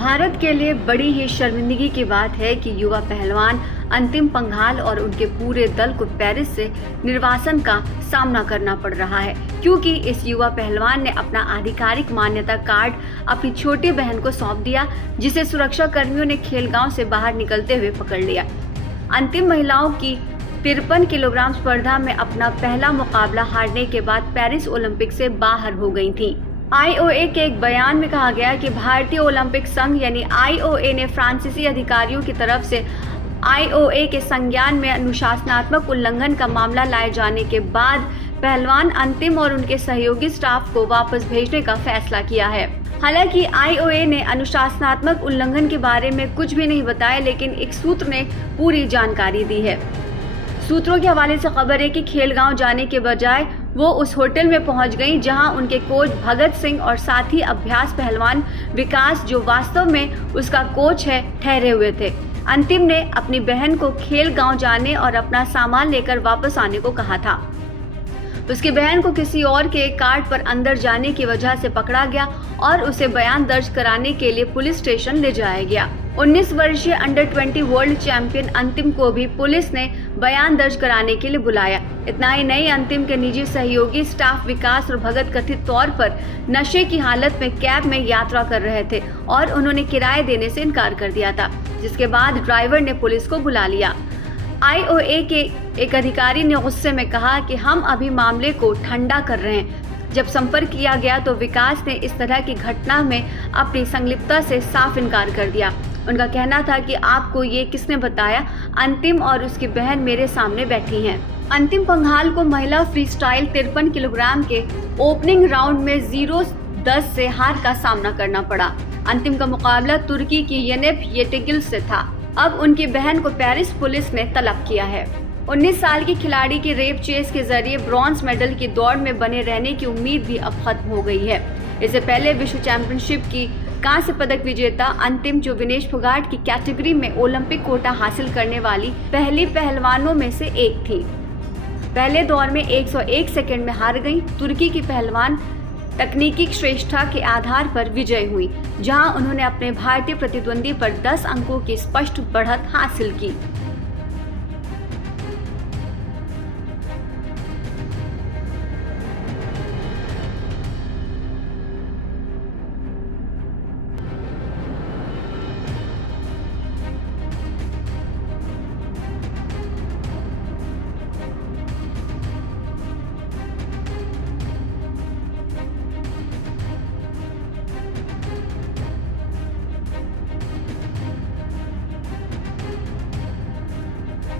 भारत के लिए बड़ी ही शर्मिंदगी की बात है कि युवा पहलवान अंतिम पंघाल और उनके पूरे दल को पेरिस से निर्वासन का सामना करना पड़ रहा है, क्योंकि इस युवा पहलवान ने अपना आधिकारिक मान्यता कार्ड अपनी छोटी बहन को सौंप दिया, जिसे सुरक्षा कर्मियों ने खेलगांव से बाहर निकलते हुए पकड़ लिया। अंतिम महिलाओं की 53 किलोग्राम स्पर्धा में अपना पहला मुकाबला हारने के बाद पेरिस ओलंपिक से बाहर हो गई थी। आईओए के एक बयान में कहा गया कि भारतीय ओलंपिक संघ यानी आईओए ने फ्रांसीसी अधिकारियों की तरफ से आईओए के संज्ञान में अनुशासनात्मक उल्लंघन का मामला लाए जाने के बाद पहलवान अंतिम और उनके सहयोगी स्टाफ को वापस भेजने का फैसला किया है। हालांकि आईओए ने अनुशासनात्मक उल्लंघन के बारे में कुछ भी नहीं बताया, लेकिन एक सूत्र ने पूरी जानकारी दी है। सूत्रों के हवाले से खबर है कि खेलगांव जाने के बजाय वो उस होटल में पहुंच गईं जहां उनके कोच भगत सिंह और साथी अभ्यास पहलवान विकास, जो वास्तव में उसका कोच है, ठहरे हुए थे। अंतिम ने अपनी बहन को खेलगांव जाने और अपना सामान लेकर वापस आने को कहा था। उसकी बहन को किसी और के कार्ड पर अंदर जाने की वजह से पकड़ा गया और उसे बयान दर्ज कराने के लिए पुलिस स्टेशन ले जाया गया। 19 वर्षीय अंडर 20 वर्ल्ड चैंपियन अंतिम को भी पुलिस ने बयान दर्ज कराने के लिए बुलाया। इतना ही नहीं, अंतिम के निजी सहयोगी स्टाफ विकास और भगत कथित तौर पर नशे की हालत में कैब में यात्रा कर रहे थे और उन्होंने किराए देने से इनकार कर दिया था, जिसके बाद ड्राइवर ने पुलिस को बुला लिया। आईओए के एक अधिकारी ने गुस्से में कहा कि हम अभी मामले को ठंडा कर रहे हैं। जब संपर्क किया गया तो विकास ने इस तरह की घटना में अपनी संलिप्तता से साफ इनकार कर दिया। उनका कहना था कि आपको ये किसने बताया? अंतिम और उसकी बहन मेरे सामने बैठी हैं। अंतिम पंघाल को महिला फ्री स्टाइल 53 किलोग्राम के ओपनिंग राउंड में 0-10 से हार का सामना करना पड़ा। अंतिम का मुकाबला तुर्की की येनेप येटेगिल से था। अब उनकी बहन को पेरिस पुलिस ने तलब किया है। 19 साल की खिलाड़ी की रेप चेस के जरिए ब्रॉन्ज मेडल की दौड़ में बने रहने की उम्मीद भी अब खत्म हो गई है। इससे पहले विश्व चैंपियनशिप की कांस्य पदक विजेता अंतिम, जो विनेश फोगाट की कैटेगरी में ओलंपिक कोटा हासिल करने वाली पहली पहलवानों में से एक थी, पहले दौर में 101 सेकंड में हार गई। तुर्की की पहलवान तकनीकी श्रेष्ठता के आधार पर विजय हुई, जहां उन्होंने अपने भारतीय प्रतिद्वंदी पर 10 अंकों की स्पष्ट बढ़त हासिल की।